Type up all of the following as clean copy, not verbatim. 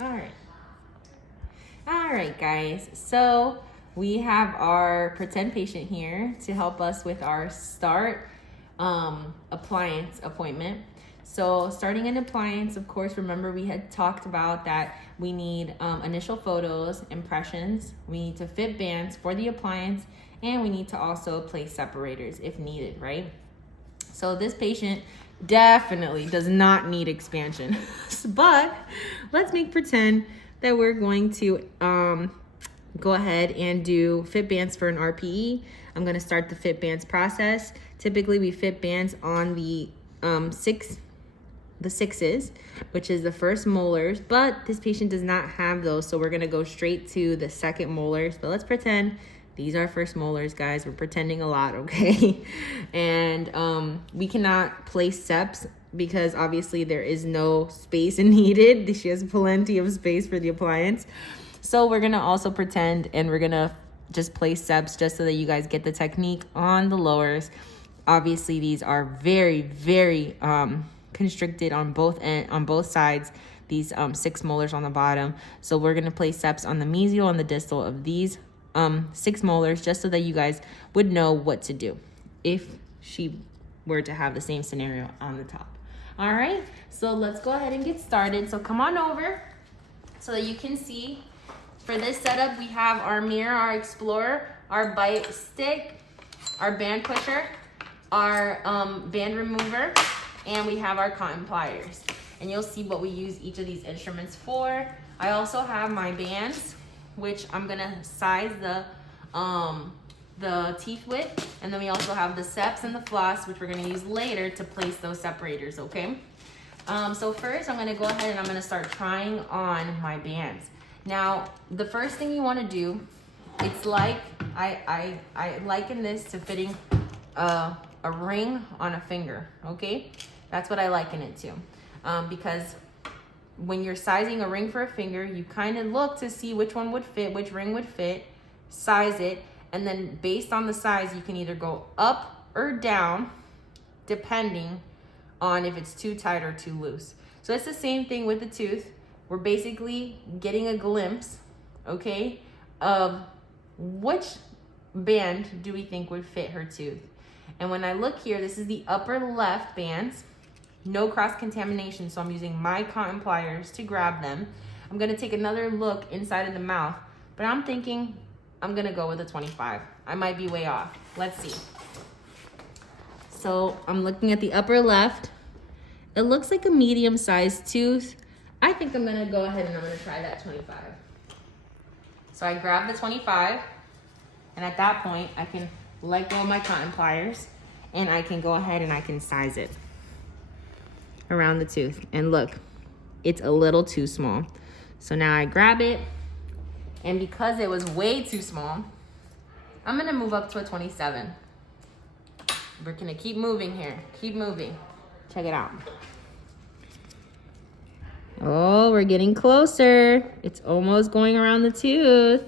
All right. All right, guys. So we have our pretend patient here to help us with our start appliance appointment. So starting an appliance, of course, remember we had talked about that we need initial photos, impressions, we need to fit bands for the appliance, and we need to also place separators if needed, right? So this patient definitely does not need expansion, but let's make pretend that we're going to go ahead and do fit bands for an RPE. I'm going to start the fit bands process. Typically we fit bands on the sixes, which is the first molars, but this patient does not have those, so we're going to go straight to the second molars. But let's pretend these are first molars, guys. We're pretending a lot, okay? And we cannot place seps because obviously there is no space needed. She has plenty of space for the appliance. So we're gonna also pretend and we're gonna just place seps just so that you guys get the technique on the lowers. Obviously these are very, very constricted on both sides, these 6 molars on the bottom. So we're gonna place seps on the mesial and the distal of these 6 molars just so that you guys would know what to do if she were to have the same scenario on the top. All right, so let's go ahead and get started. So come on over so that you can see. For this setup, we have our mirror, our explorer, our bite stick, our band pusher, our band remover, and we have our cotton pliers. And you'll see what we use each of these instruments for. I also have my bands, which I'm gonna size the teeth with, and then we also have the seps and the floss, which we're gonna use later to place those separators, okay? So first I'm gonna go ahead and I'm gonna start trying on my bands. Now, the first thing you wanna do, it's like, I liken this to fitting a ring on a finger, okay? That's what I liken it to, because when you're sizing a ring for a finger, you kind of look to see which one would fit, which ring would fit, size it, and then based on the size, you can either go up or down, depending on if it's too tight or too loose. So it's the same thing with the tooth. We're basically getting a glimpse, okay, of which band do we think would fit her tooth. And when I look here, this is the upper left bands. No cross-contamination, so I'm using my cotton pliers to grab them. I'm gonna take another look inside of the mouth, but I'm thinking I'm gonna go with a 25. I might be way off. Let's see. So I'm looking at the upper left. It looks like a medium-sized tooth. I think I'm gonna go ahead and I'm gonna try that 25. So I grab the 25, and at that point, I can let go of my cotton pliers, and I can go ahead and I can size it around the tooth. And look, it's a little too small. So now I grab it, and because it was way too small, I'm gonna move up to a 27. We're gonna keep moving here, keep moving. Check it out. Oh, we're getting closer. It's almost going around the tooth.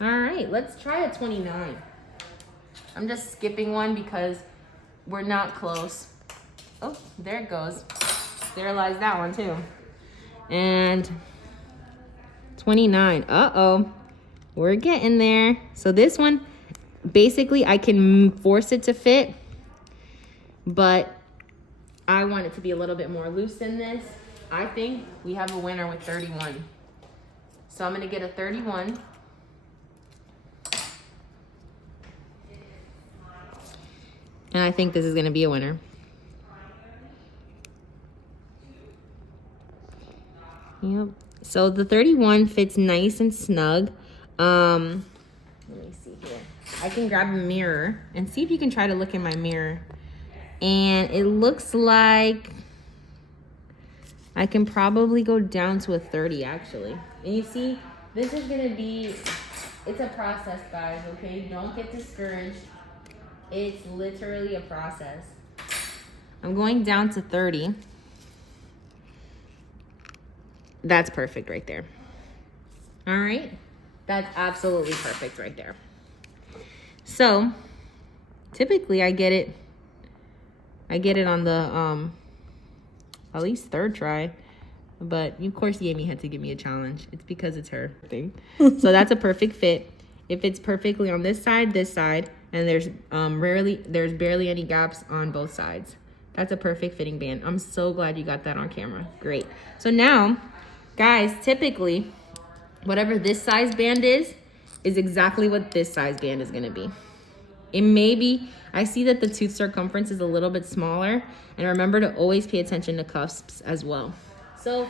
All right, let's try a 29. I'm just skipping one because we're not close. Oh, there it goes. Sterilize that one too. And 29. Uh-oh. We're getting there. So this one, basically I can force it to fit, but I want it to be a little bit more loose than this. I think we have a winner with 31. So I'm gonna get a 31. And I think this is gonna be a winner. Yep. So the 31 fits nice and snug. Let me see here. I can grab a mirror and see if you can try to look in my mirror. And it looks like I can probably go down to a 30 actually. And you see, this is gonna be, it's a process, guys, okay? Don't get discouraged. It's literally a process. I'm going down to 30. That's perfect right there. All right, that's absolutely perfect right there. So typically I get it on the at least third try. But of course Yami had to give me a challenge. It's because it's her thing. So that's a perfect fit. It fits perfectly on this side, and there's barely any gaps on both sides. That's a perfect fitting band. I'm so glad you got that on camera. Great. So now, guys, typically, whatever this size band is exactly what this size band is gonna be. It may be, I see that the tooth circumference is a little bit smaller, and remember to always pay attention to cusps as well. So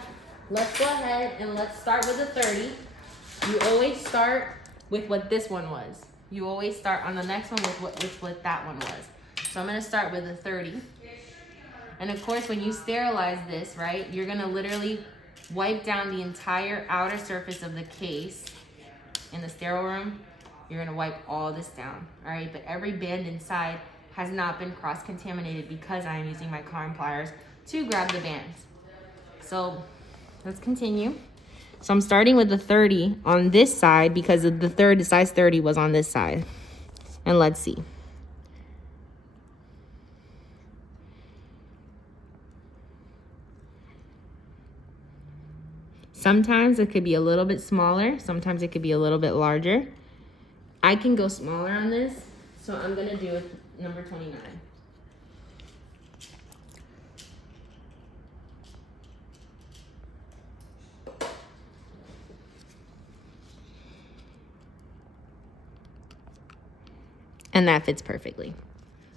let's go ahead and let's start with a 30. You always start with what this one was. You always start on the next one with what that one was. So I'm gonna start with a 30. And of course, when you sterilize this, right, you're gonna literally wipe down the entire outer surface of the case. In the sterile room, you're gonna wipe all this down, all right? But every band inside has not been cross-contaminated because I am using my cotton pliers to grab the bands. So let's continue. So I'm starting with the 30 on this side because the size 30 was on this side. And let's see. Sometimes it could be a little bit smaller. Sometimes it could be a little bit larger. I can go smaller on this, so I'm gonna do it number 29. And that fits perfectly.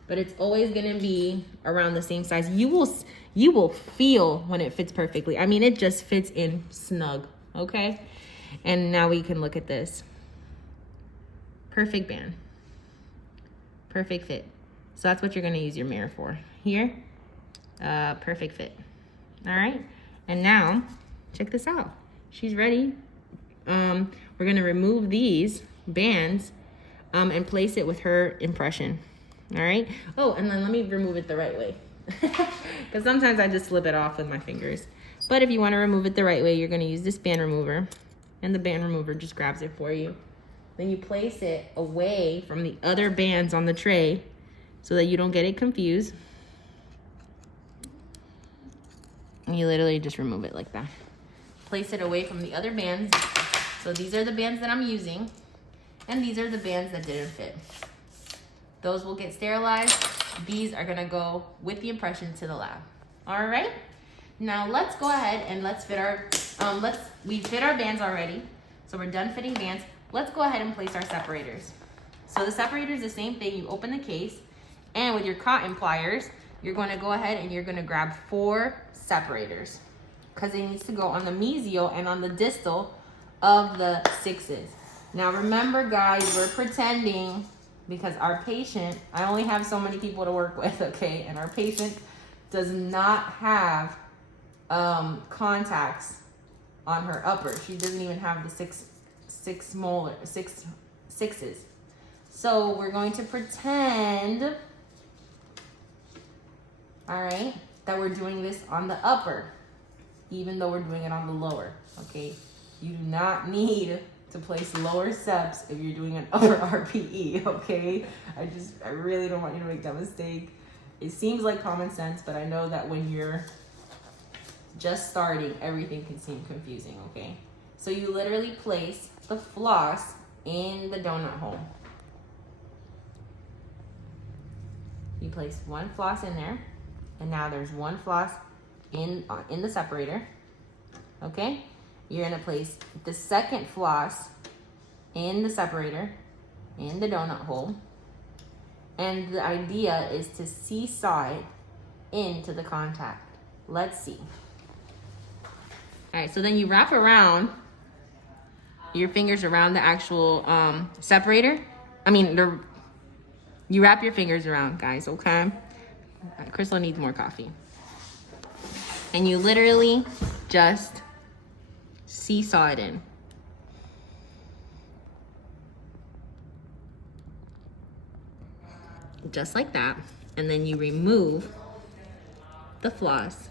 But it's always gonna be around the same size. You will feel when it fits perfectly. I mean, it just fits in snug, okay? And now we can look at this. Perfect band. Perfect fit. So that's what you're gonna use your mirror for. Here, perfect fit. All right, and now, check this out. She's ready. We're gonna remove these bands and place it with her impression. All right. Oh, and then let me remove it the right way. Because sometimes I just slip it off with my fingers. But if you want to remove it the right way, you're going to use this band remover. And the band remover just grabs it for you. Then you place it away from the other bands on the tray so that you don't get it confused. And you literally just remove it like that. Place it away from the other bands. So these are the bands that I'm using. And these are the bands that didn't fit. Those will get sterilized. These are gonna go with the impression to the lab. All right. Now let's go ahead and let's fit our, we fit our bands already. So we're done fitting bands. Let's go ahead and place our separators. So the separator is the same thing. You open the case and with your cotton pliers, you're gonna go ahead and you're gonna grab 4 separators because it needs to go on the mesial and on the distal of the 6s. Now remember guys, we're pretending because our patient, I only have so many people to work with, okay? And our patient does not have contacts on her upper. She doesn't even have the six sixes. So we're going to pretend, all right, that we're doing this on the upper, even though we're doing it on the lower, okay? You do not need to place lower steps if you're doing an upper RPE, okay? I really don't want you to make that mistake. It seems like common sense, but I know that when you're just starting, everything can seem confusing, okay? So you literally place the floss in the donut hole. You place 1 floss in there, and now there's 1 floss in the separator, okay? You're gonna place the second floss in the separator, in the donut hole. And the idea is to seesaw it into the contact. Let's see. All right, so then you wrap around your fingers around the actual separator. You wrap your fingers around, guys, okay? Crystal needs more coffee. And you literally just seesaw it in. Just like that. And then you remove the floss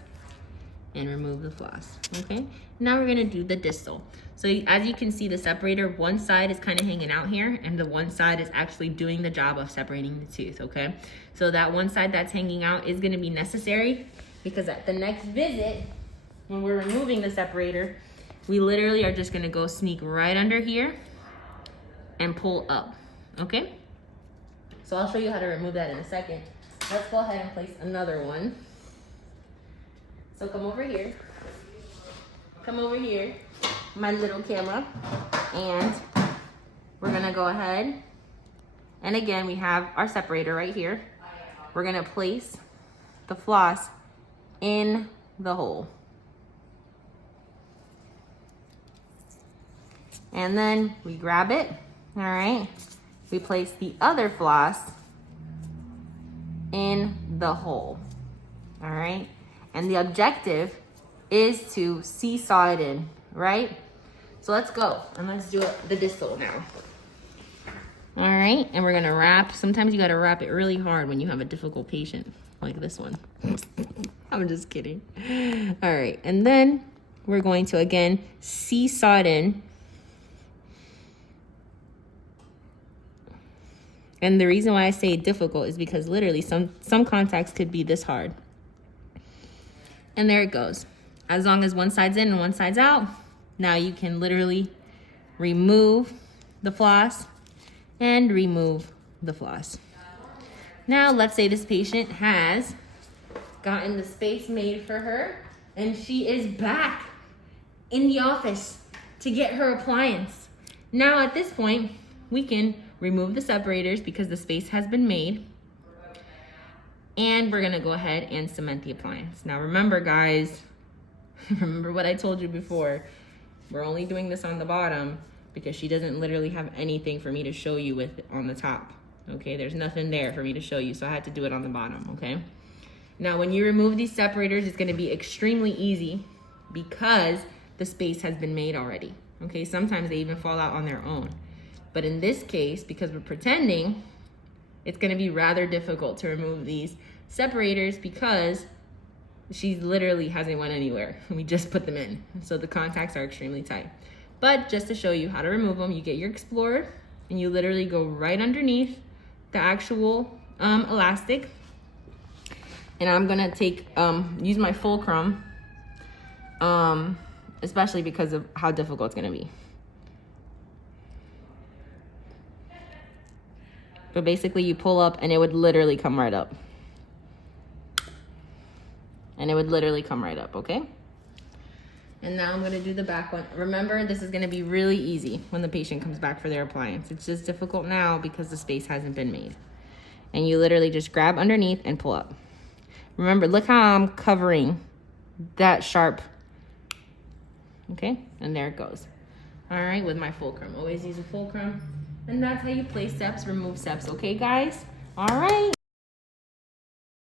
and remove the floss, okay? Now we're gonna do the distal. So as you can see, the separator, one side is kind of hanging out here and the one side is actually doing the job of separating the tooth, okay? So that one side that's hanging out is gonna be necessary because at the next visit, when we're removing the separator, we literally are just gonna go sneak right under here and pull up, okay? So I'll show you how to remove that in a second. Let's go ahead and place another one. So come over here, my little camera, and we're gonna go ahead, and again, we have our separator right here. We're gonna place the floss in the hole. And then we grab it, all right? We place the other floss in the hole, all right? And the objective is to seesaw it in, right? So let's go, and let's do it the distal now. All right, and we're gonna wrap. Sometimes you gotta wrap it really hard when you have a difficult patient, like this one. I'm just kidding. All right, and then we're going to, again, seesaw it in. And the reason why I say difficult is because literally some contacts could be this hard. And there it goes. As long as one side's in and one side's out, now you can literally remove the floss and remove the floss. Now, let's say this patient has gotten the space made for her and she is back in the office to get her appliance. Now, at this point, we can remove the separators because the space has been made. And we're gonna go ahead and cement the appliance. Now remember, guys, remember what I told you before. We're only doing this on the bottom because she doesn't literally have anything for me to show you with on the top. Okay, there's nothing there for me to show you, so I had to do it on the bottom, okay? Now, when you remove these separators, it's gonna be extremely easy because the space has been made already, okay? Sometimes they even fall out on their own. But in this case, because we're pretending, it's gonna be rather difficult to remove these separators because she literally hasn't went anywhere. We just put them in. So the contacts are extremely tight. But just to show you how to remove them, you get your Explorer and you literally go right underneath the actual elastic. And I'm gonna take, use my fulcrum, especially because of how difficult it's gonna be. But basically you pull up and it would literally come right up. And it would literally come right up, okay? And now I'm gonna do the back one. Remember, this is gonna be really easy when the patient comes back for their appliance. It's just difficult now because the space hasn't been made. And you literally just grab underneath and pull up. Remember, look how I'm covering that sharp, okay? And there it goes. All right, with my fulcrum. Always use a fulcrum. And that's how you place steps, remove steps, okay, guys? All right.